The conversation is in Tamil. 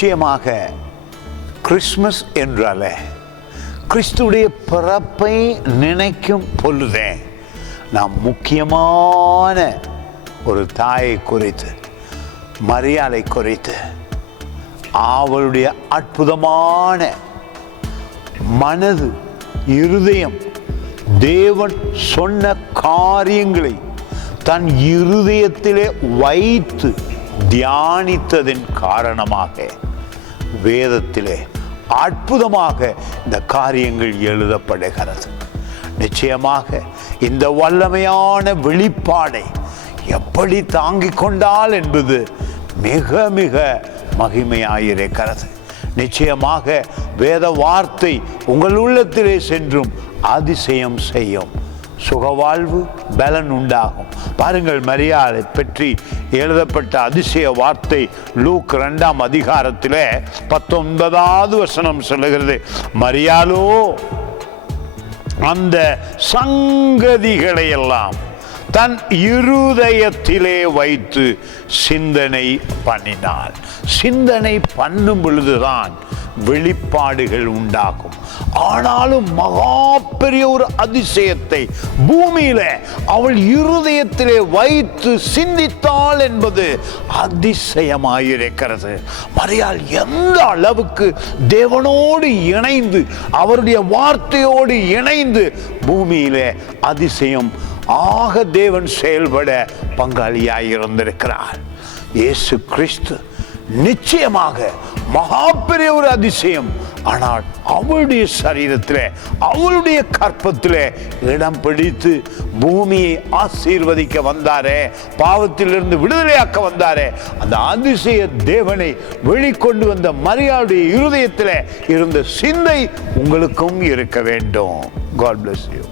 நிச்சயமாக கிறிஸ்மஸ் என்றாலே கிறிஸ்துடைய பிறப்பை நினைக்கும் பொழுதே நாம் முக்கியமான ஒரு தாயை குறித்து, மரியாதை குறித்து, அவளுடைய அற்புதமான மனது, இருதயம், தேவன் சொன்ன காரியங்களை தன் இருதயத்திலே வைத்து தியானித்ததின் காரணமாக வேதத்திலே அற்புதமாக இந்த காரியங்கள் எழுதப்படுகிறது. நிச்சயமாக இந்த வல்லமையான வெளிப்பாடை எப்படி தாங்கிக் கொண்டால் என்பது மிக மிக மகிமையாயிருக்கிறது. நிச்சயமாக வேத வார்த்தை உங்கள் உள்ளத்திலே சென்றும் அதிசயம் செய்யும். சுகவாழ்வு, பலன் உண்டாகும். பாருங்கள், மரியாதை பற்றி எழுதப்பட்ட அதிசய வார்த்தை லூக் 2ஆம் அதிகாரத்திலே 19வது வசனம் சொல்லுகிறது, மரியாளோ அந்த சங்கதிகளை எல்லாம் தன் இருதயத்திலே வைத்து சிந்தனை பண்ணினாள். சிந்தனை பண்ணும் பொழுதுதான் வெளிப்பாடுகள் உண்டாகும். ஆனாலும் மகா பெரிய ஒரு அதிசயத்தை பூமியில அவள் இருதயத்திலே வைத்து சிந்தித்தாள் என்பது அதிசயமாயிருக்கிறது. மரியாள் எந்த அளவுக்கு தேவனோடு இணைந்து, அவருடைய வார்த்தையோடு இணைந்து பூமியிலே அதிசயம் ஆக தேவன் செயல்பட பங்காளியாயிருந்திருக்கிறார். இயேசு கிறிஸ்து நிச்சயமாக மகா பெரிய ஒரு அதிசயம். ஆனால் அவளுடைய சரீரத்திலே, அவளுடைய கற்பத்திலே இடம் பிடித்து பூமியை ஆசீர்வதிக்க வந்தாரே, பாவத்திலிருந்து விடுதலையாக்க வந்தாரே, அந்த அதிசய தேவனை வெளிக்கொண்டு வந்த மரியாளுடைய இருதயத்திலே இருந்த சிந்தை உங்களுக்கும் இருக்க வேண்டும். God bless you.